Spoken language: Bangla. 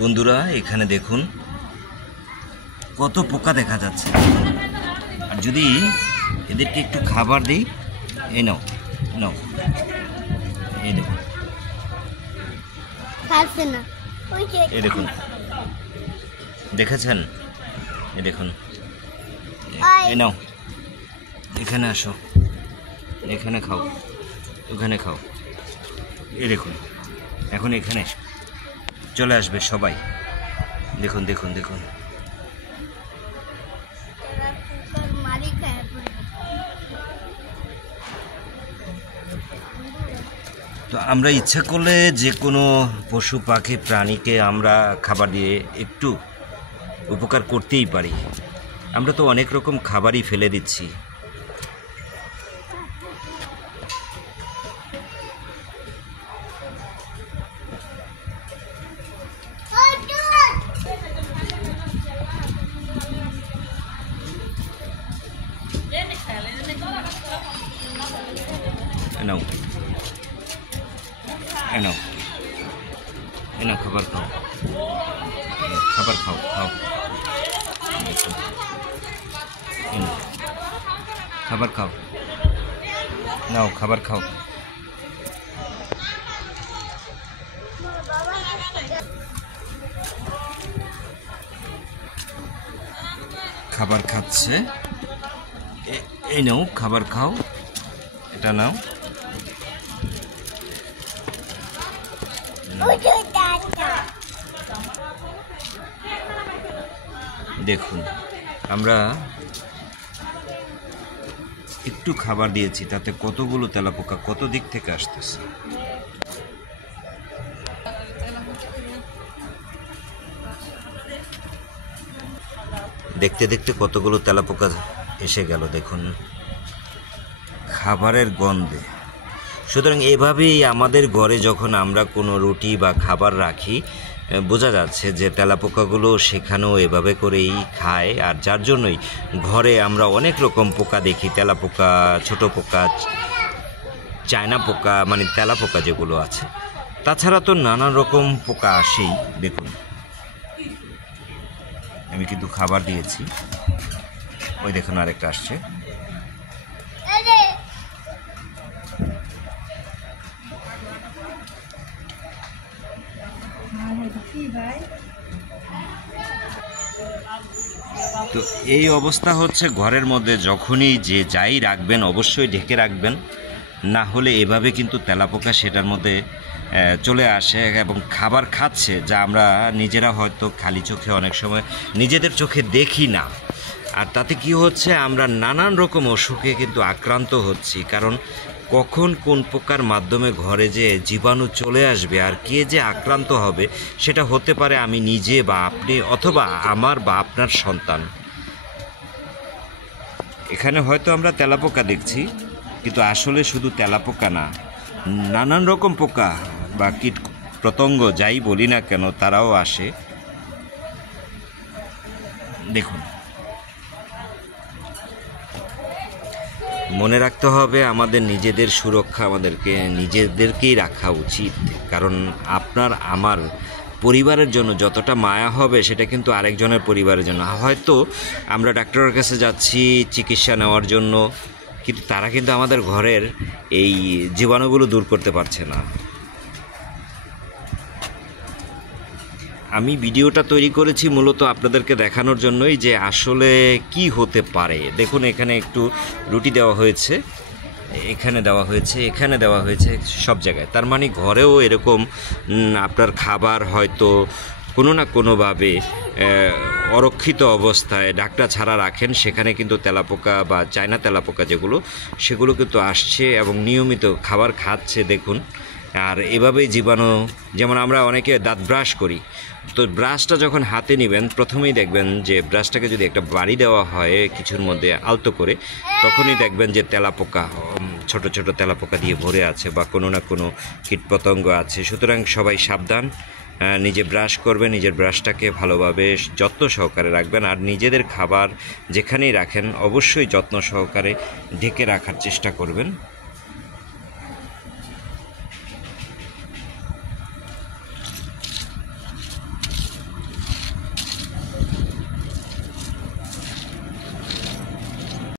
বন্ধুরা এখানে দেখুন কত পোকা দেখা যাচ্ছে। আর যদি এদেরকে একটু খাবার দিই, এই নাও নাও, এই দেখুন, এই দেখুন, দেখেছেন? এই দেখুন, এই নাও, এখানে আসো, এখানে খাও, ওখানে খাও। এই দেখুন, এখন এখানে চলে আসবে সবাই। দেখুন দেখুন দেখুন, তো আমরা ইচ্ছা করলে যে কোনো পশু পাখি প্রাণীকে আমরা খাবার দিয়ে একটু উপকার করতেই পারি। আমরা তো অনেক রকম খাবারই ফেলে দিচ্ছি। নাও, এনাও, এনাও, খাবার খাও, খাবার খাও, খাও, খাবার খাও, নাও খাবার খাও। খাবার খাচ্ছে, এই নাও খাবার খাও, এটা নাও। দেখুন, আমরা একটু খাবার দিয়েছি, তাতে কতগুলো তেলাপোকা কত দিক থেকে আসতেছে। দেখতে দেখতে কতগুলো তেলাপোকা এসে গেল দেখুন, খাবারের গন্ধে। সুতরাং এভাবেই আমাদের ঘরে যখন আমরা কোনো রুটি বা খাবার রাখি, বোঝা যাচ্ছে যে তেলাপোকাগুলো সেখানেও এভাবে করেই খায়। আর যার জন্যই ঘরে আমরা অনেক রকম পোকা দেখি, তেলাপোকা, ছোট পোকা, চায়না পোকা, মানে তেলাপোকা যেগুলো আছে। তাছাড়া তো নানান রকম পোকা আসেই। দেখুন, আমি কিন্তু খাবার দিয়েছি, ওই দেখুন আরেকটা আসছে। তো এই অবস্থা হচ্ছে ঘরের মধ্যে। যখনই যে যাই রাখবেন অবশ্যই ঢেকে রাখবেন, না হলে এভাবে কিন্তু তেলাপোকা সেটার মধ্যে চলে আসে এবং খাবার খাচ্ছে, যা আমরা নিজেরা হয়তো খালি চোখে অনেক সময় নিজেদের চোখে দেখি না। আর তাতে কি হচ্ছে, আমরা নানান রকম অসুখে কিন্তু আক্রান্ত হচ্ছি। কারণ কখন কোন পোকার মাধ্যমে ঘরে যে জীবাণু চলে আসবে আর কে যে আক্রান্ত হবে, সেটা হতে পারে আমি নিজে বা আপনি, অথবা আমার বা আপনার সন্তান। এখানে হয়তো আমরা তেলাপোকা দেখছি, কিন্তু আসলে শুধু তেলাপোকা না, নানান রকম পোকা বা কীট পতঙ্গ যাই বলি না কেন, তারাও আসে। দেখুন, মনে রাখতে হবে আমাদের নিজেদের সুরক্ষা আমাদেরকে নিজেদেরকেই রাখা উচিত। কারণ আপনার আমার পরিবারের জন্য যতটা মায়া হবে, সেটা কিন্তু আরেকজনের পরিবারের জন্য। হয়তো আমরা ডাক্তারের কাছে যাচ্ছি চিকিৎসা নেওয়ার জন্য, কিন্তু তারা কিন্তু আমাদের ঘরের এই জীবাণুগুলো দূর করতে পারছে না। আমি ভিডিওটা তৈরি করেছি মূলত আপনাদেরকে দেখানোর জন্যই যে আসলে কি হতে পারে। দেখুন, এখানে একটু রুটি দেওয়া হয়েছে, এখানে দেওয়া হয়েছে, এখানে দেওয়া হয়েছে, সব জায়গায়। তার মানে ঘরেও এরকম আপনার খাবার হয়তো কোনো না কোনোভাবে অরক্ষিত অবস্থায় ঢাকনা ছাড়া রাখেন, সেখানে কিন্তু তেলাপোকা বা চায়না তেলাপোকা যেগুলো, সেগুলো কিন্তু আসছে এবং নিয়মিত খাবার খাচ্ছে। দেখুন, আর এভাবেই জীবাণু, যেমন আমরা অনেকে দাঁত ব্রাশ করি, তো ব্রাশটা যখন হাতে নেবেন, প্রথমেই দেখবেন যে ব্রাশটাকে যদি একটা বাড়ি দেওয়া হয় কিছুর মধ্যে আলতো করে, তখনই দেখবেন যে তেলাপোকা, ছোট ছোট তেলাপোকা দিয়ে ভরে আছে বা কোনো না কোনো কীটপতঙ্গ আছে। সুতরাং সবাই সাবধান, নিজে ব্রাশ করবেন, নিজের ব্রাশটাকে ভালোভাবে যত্ন সহকারে রাখবেন। আর নিজেদের খাবার যেখানেই রাখেন অবশ্যই যত্ন সহকারে ঢেকে রাখার চেষ্টা করবেন।